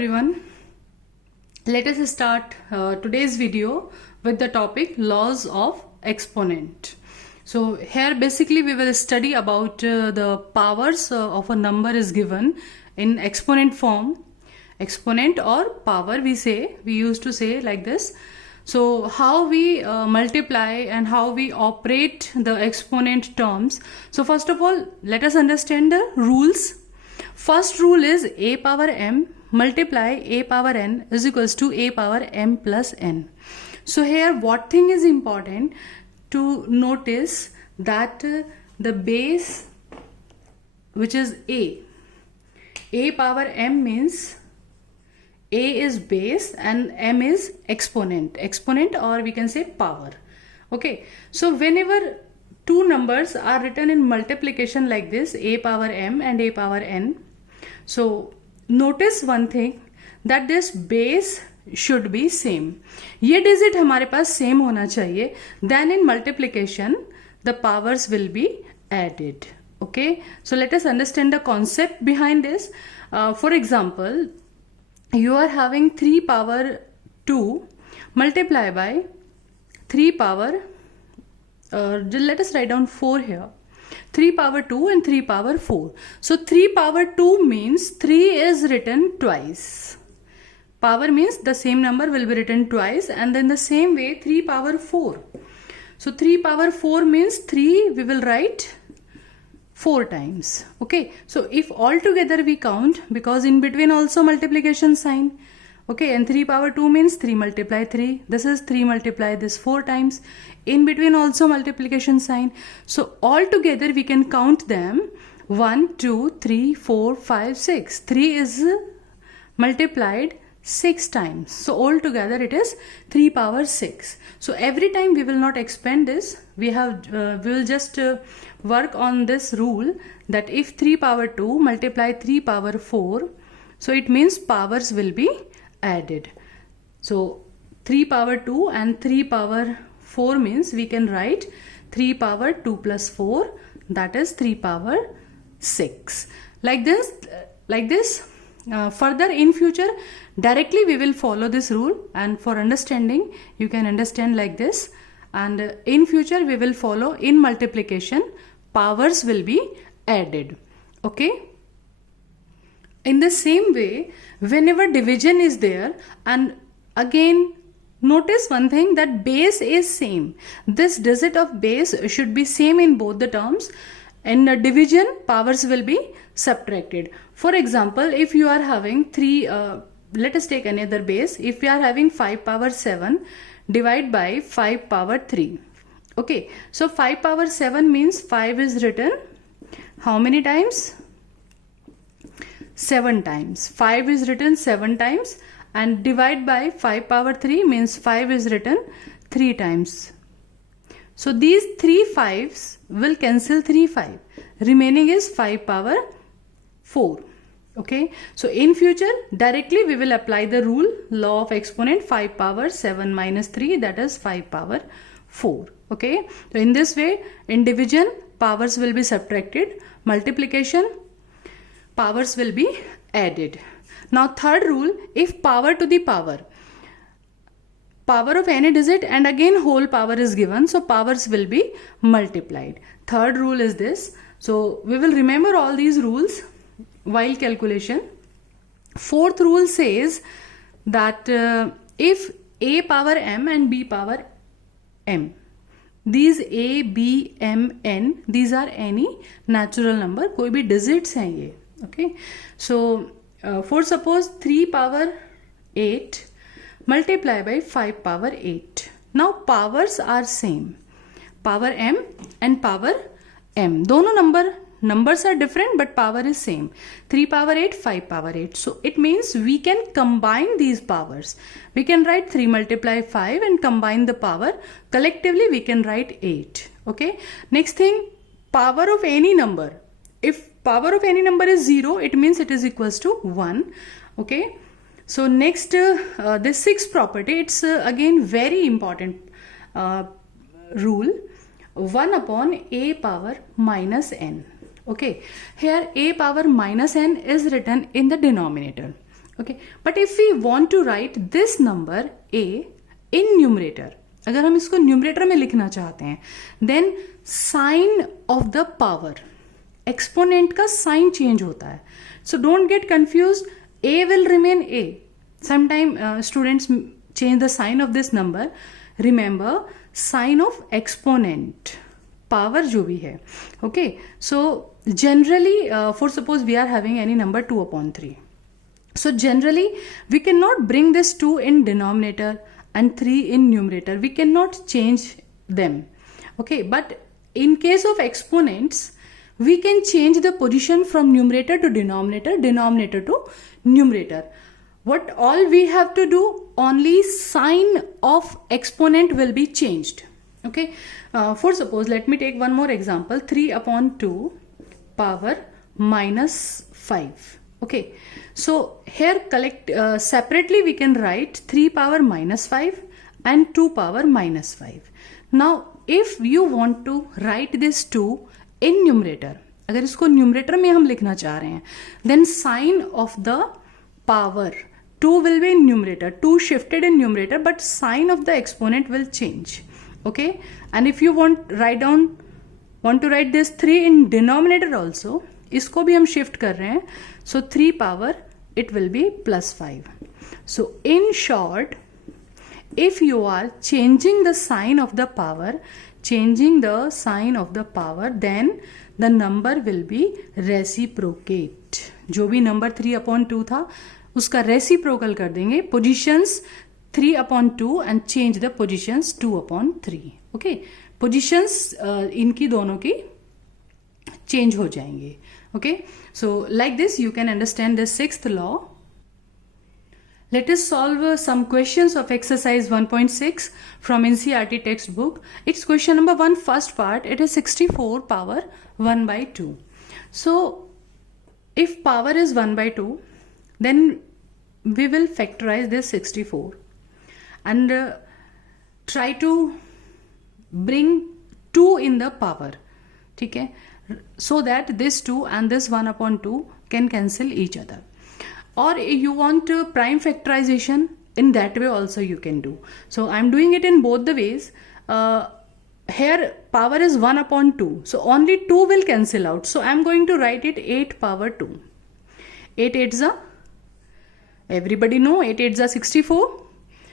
everyone. Let us start today's video with the topic laws of exponent. So here basically we will study about the powers of a number is given in exponent form. Exponent or power we used to say like this. So how we multiply and how we operate the exponent terms. So first of all, let us understand the rules. First rule is a power m multiply a power n is equals to a power m plus n. So here what thing is important to notice that the base which is a power m means a is base and m is exponent or we can say power. Okay, so whenever two numbers are written in multiplication like this, a power m and a power n, so notice one thing that this base should be same. ये digit हमारे पास same होना चाहिए. Then in multiplication the powers will be added. Okay, so let us understand the concept behind this. For example, you are having 3 power 2 multiply by 3 power let us write down 4 here. 3 power 2 and 3 power 4. So 3 power 2 means 3 is written twice. Power means the same number will be written twice, and then the same way 3 power 4. So 3 power 4 means 3 we will write 4 times. Okay, so if all together we count, because in between also multiplication sign. Okay, and 3 power 2 means 3 multiply 3. This is 3 multiply this 4 times. In between also multiplication sign. So all together we can count them 1, 2, 3, 4, 5, 6. 3 is multiplied 6 times. So all together it is 3 power 6. So every time we will not expand this. We will just work on this rule that if 3 power 2 multiply 3 power 4, so it means powers will be added. So 3 power 2 and 3 power 4 means we can write 3 power 2 plus 4, that is 3 power 6. Like this. Further in future directly we will follow this rule, and for understanding you can understand like this, and in future we will follow in multiplication powers will be added. Okay, in the same way whenever division is there, and again notice one thing that base is same. This digit of base should be same in both the terms. In the division powers will be subtracted. For example, if you are having 3 let us take another base. If we are having 5 power 7 divide by 5 power 3. Okay, so 5 power 7 means 5 is written how many times? 7 times. 5 is written 7 times, and divide by 5 power 3 means 5 is written 3 times. So these 3 5s will cancel 3 5. Remaining is 5 power 4. Okay, so in future directly we will apply the rule law of exponent 5 power 7 minus 3, that is 5 power 4. Okay, so in this way in division powers will be subtracted, multiplication powers will be added. Now third rule, if power to the power of any digit and again whole power is given, so powers will be multiplied. Third rule is this. So we will remember all these rules while calculation. Fourth rule says that if a power m and b power m, these a b m n, these are any natural number, कोई भी digits हैं ये. Okay, so for suppose 3 power 8 multiply by 5 power 8. Now powers are same, power m and power m. दोनों numbers are different but power is same. 3 power 8, 5 power 8. So it means we can combine these powers. We can write 3 multiply 5 and combine the power. Collectively we can write 8. Okay. Next thing, power of any number. If power of any number is 0, it means it is equals to 1. Okay. So next this sixth property, it's again very important rule. 1 upon a power minus n. Okay, here a power minus n is written in the denominator. Okay, but if we want to write this number a in numerator, अगर हम इसको numerator में लिखना चाहते हैं, then sign of the power, exponent का sign change होता है. So don't get confused, a will remain a. Sometime students change the sign of this number. Remember, sign of exponent, power जो भी है. Okay, so generally for suppose we are having any number 2 upon 3. So generally we cannot bring this 2 in denominator and 3 in numerator. We cannot change them. Okay, but in case of exponents, we can change the position from numerator to denominator, denominator to numerator. What all we have to do, only sign of exponent will be changed. Okay, for suppose let me take one more example, 3 upon 2 power minus 5. Okay, so here separately we can write 3 power minus 5 and 2 power minus 5. Now if you want to write this 2 in numerator, अगर इसको numerator में हम लिखना चाह रहे हैं, then sign of the power 2 will be in numerator, 2 shifted in numerator, but sign of the exponent will change. Okay, and if you want to write this 3 in denominator also, इसको भी हम shift कर रहे हैं, so 3 power it will be plus 5. So in short, if you are changing the sign of the power, then the number will be reciprocate. जो भी number 3 upon 2 था उसका reciprocal कर देंगे, positions 3 upon 2 and change the positions 2 upon 3. Okay, positions इनकी दोनों की change हो जाएंगे. Okay, so like this you can understand the sixth law. Let us solve some questions of exercise 1.6 from NCERT textbook. It's question number 1, first part. It is 64 power 1 by 2. So if power is 1 by 2, then we will factorize this 64 and try to bring 2 in the power. ठीक है, so that this 2 and this 1 upon 2 can cancel each other. Or you want prime factorization, in that way also you can do. So I am doing it in both the ways. Here power is 1 upon 2, so only 2 will cancel out. So I am going to write it 8 power 2. 8 8s are, everybody know 8 8s are 64.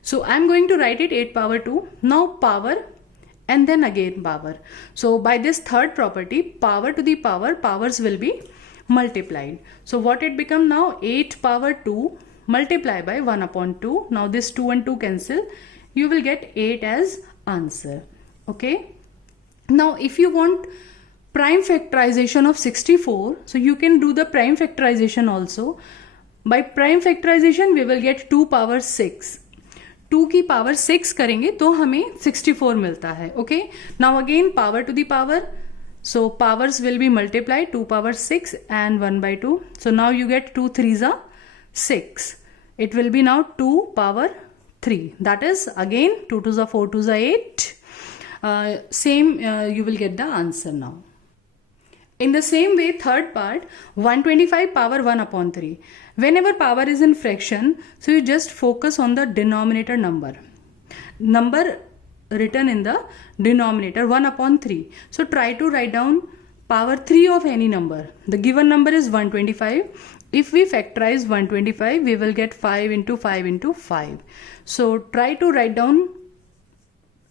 So I am going to write it 8 power 2. Now power and then again power. So by this third property, power to the power, powers will be multiplied. So what it become now, 8 power 2 multiplied by 1 upon 2. Now this 2 and 2 cancel. You will get 8 as answer. Okay. Now if you want prime factorization of 64, so you can do the prime factorization also. By prime factorization we will get 2 power 6. 2 की power 6 करेंगे तो हमें 64 मिलता है. Okay. Now again power to the power. So powers will be multiplied, 2 power 6 and 1 by 2. So now you get 2 3s are 6. It will be now 2 power 3. That is again 2 2s are 4 2s are 8. You will get the answer now. In the same way, third part, 125 power 1 upon 3. Whenever power is in fraction, so you just focus on the denominator number. Number written in the denominator 1 upon 3. So try to write down power 3 of any number. The given number is 125. If we factorize 125, we will get 5 into 5 into 5. So try to write down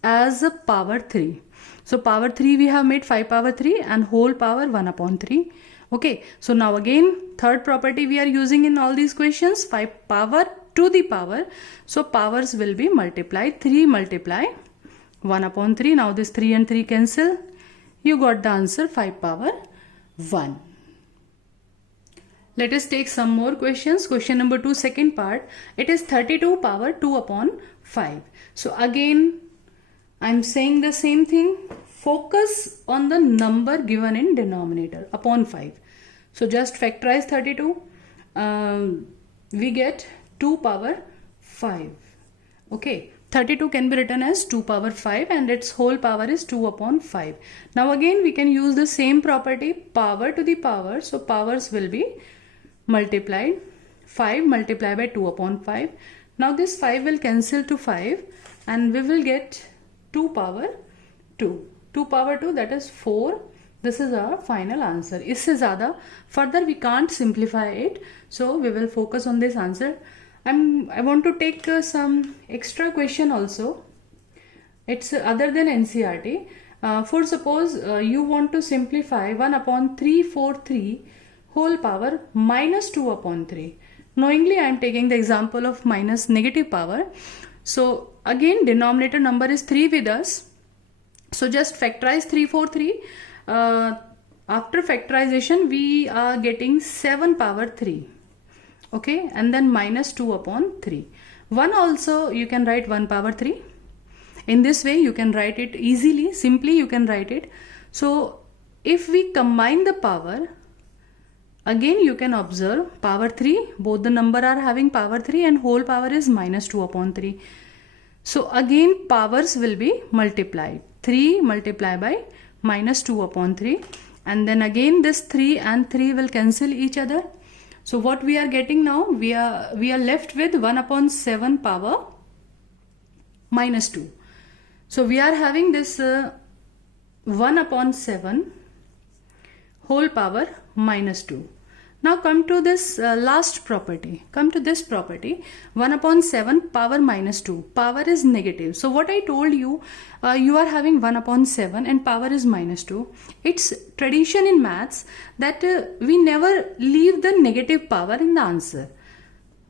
as a power 3. So power 3 we have made 5 power 3 and whole power 1 upon 3. Okay, so now again third property we are using in all these questions, 5 power to the power. So powers will be multiplied, 3 multiply 1 upon 3. Now this 3 and 3 cancel. You got the answer 5 power 1. Let us take some more questions. Question number 2, second part. It is 32 power 2 upon 5. So again I am saying the same thing. Focus on the number given in denominator upon 5. So just factorize 32. We get 2 power 5. Okay. 32 can be written as 2 power 5 and its whole power is 2 upon 5. Now again we can use the same property, power to the power. So powers will be multiplied. 5 multiplied by 2 upon 5. Now this 5 will cancel to 5 and we will get 2 power 2. 2 power 2, that is 4. This is our final answer. इससे ज़्यादा further we can't simplify it. So we will focus on this answer. I want to take some extra question also. It's other than NCERT. For suppose you want to simplify 1 upon 343 whole power minus 2 upon 3. Knowingly I am taking the example of minus negative power. So again denominator number is 3 with us. So just factorize 343. After factorization we are getting 7 power 3. Okay, and then minus 2 upon 3. 1 also you can write 1 power 3. In this way you can write it easily, simply you can write it. So if we combine the power, again you can observe power 3, both the number are having power 3 and whole power is minus 2 upon 3. So again powers will be multiplied. 3 multiplied by minus 2 upon 3, and then again this 3 and 3 will cancel each other. So what we are getting now, we are left with 1 upon 7 power minus 2. So we are having this 1 upon 7 whole power minus 2. Now come to this last property. Come to this property, 1 upon 7 power minus 2. Power is negative. So what I told you, you are having 1 upon 7 and power is minus 2. It's tradition in maths that we never leave the negative power in the answer.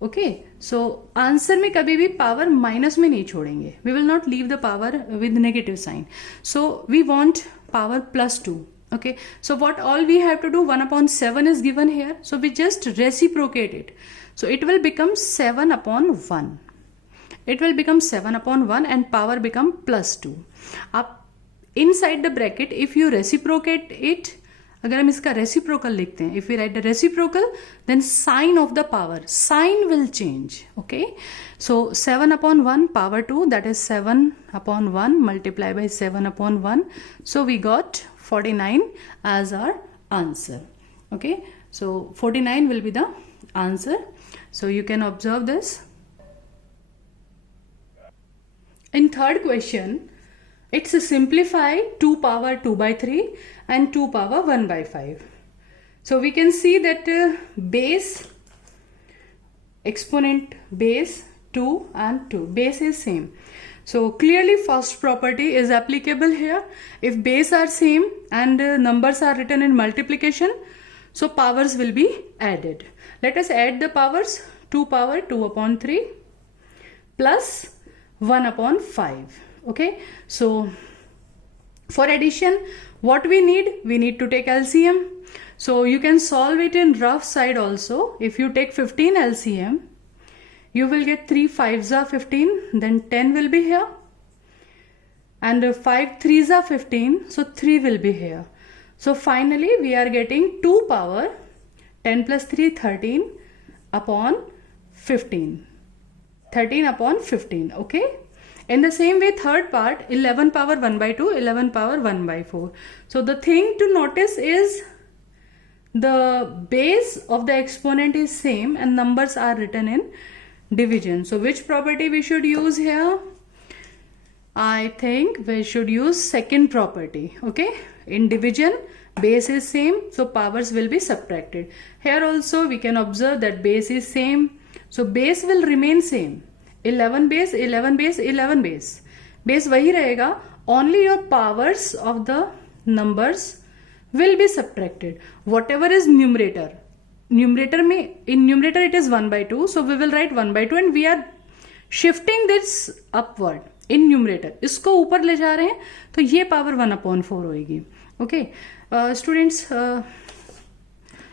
Okay, so answer में कभी भी power minus में नहीं छोड़ेंगे. We will not leave the power with negative sign. So we want power plus 2. Okay, so what all we have to do, 1 upon 7 is given here. So we just reciprocate it. So it will become 7 upon 1. It will become 7 upon 1 and power become plus 2. Up inside the bracket, if you reciprocate it, अगर हम इसका reciprocal लिखते हैं, if we write the reciprocal, then sign of the power, sign will change. Okay, so 7 upon 1 power 2, that is 7 upon 1 multiplied by 7 upon 1. So we got 49 as our answer. Okay, so 49 will be the answer. So you can observe this. In third question, it's a simplified 2 power 2 by 3 and 2 power 1 by 5. So we can see that base, exponent base 2 and 2, base is same. So clearly first property is applicable here. If base are same and numbers are written in multiplication, so powers will be added. Let us add the powers. 2 power 2 upon 3 plus 1 upon 5. Okay, so for addition what we need to take LCM. So you can solve it in rough side also. If you take 15 LCM, you will get 3 5s are 15, then 10 will be here, and 5 3s are 15, so 3 will be here. So finally we are getting 2 power 10 plus 3 13 upon 15, 13 upon 15. Okay, in the same way third part, 11 power 1 by 2, 11 power 1 by 4. So the thing to notice is the base of the exponent is same and numbers are written in division. So which property we should use here? I think we should use second property. Okay, in division base is same, so powers will be subtracted. Here also we can observe that base is same, so base will remain same. 11 base 11 base 11 base, base वही रहेगा, only your powers of the numbers will be subtracted. Whatever is numerator, numerator में, in numerator it is 1 by 2, so we will write 1 by 2 and we are shifting this upward in numerator. इसको ऊपर ले जा रहे हैं तो ये power 1 upon 4 होगी. Okay, students,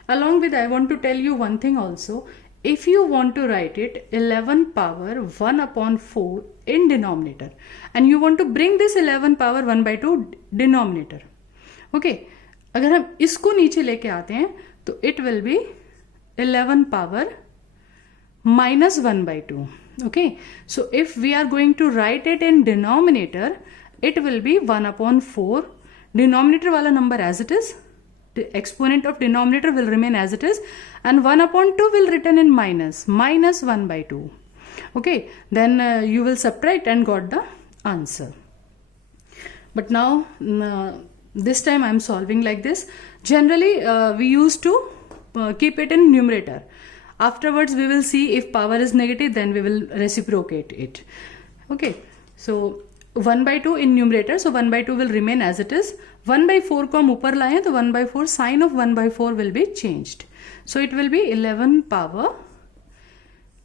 along with I want to tell you one thing also. If you want to write it 11 power 1 upon 4 in denominator and you want to bring this 11 power 1 by 2 denominator, okay, अगर हम इसको नीचे लेके आते हैं तो it will be 11 power minus 1 by 2. Okay, so if we are going to write it in denominator, it will be 1 upon 4. Denominator वाला number as it is, the exponent of denominator will remain as it is, and 1 upon 2 will written in minus 1 by 2. Okay, then you will subtract and got the answer. But now this time I am solving like this. Generally we used to keep it in numerator. Afterwards we will see if power is negative, then we will reciprocate it. Okay, so 1 by 2 in numerator, so 1 by 2 will remain as it is. 1 by 4 को हम ऊपर लाएं तो 1 by 4 sign of 1 by 4 will be changed. So it will be 11 power,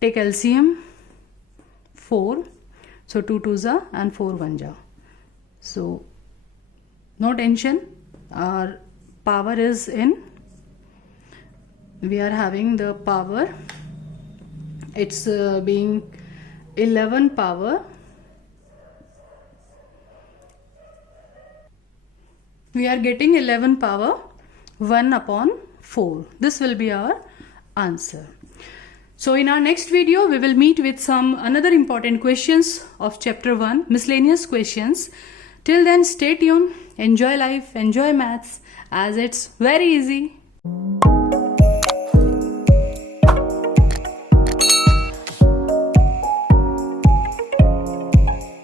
take LCM 4, so 2 2s are and 4 1s are. So no tension, our power is in, we are having the power, it's being 11 power, we are getting 11 power 1 upon 4. This will be our answer. So in our next video we will meet with some another important questions of chapter 1, miscellaneous questions. Till then, stay tuned, enjoy life, enjoy maths, as it's very easy.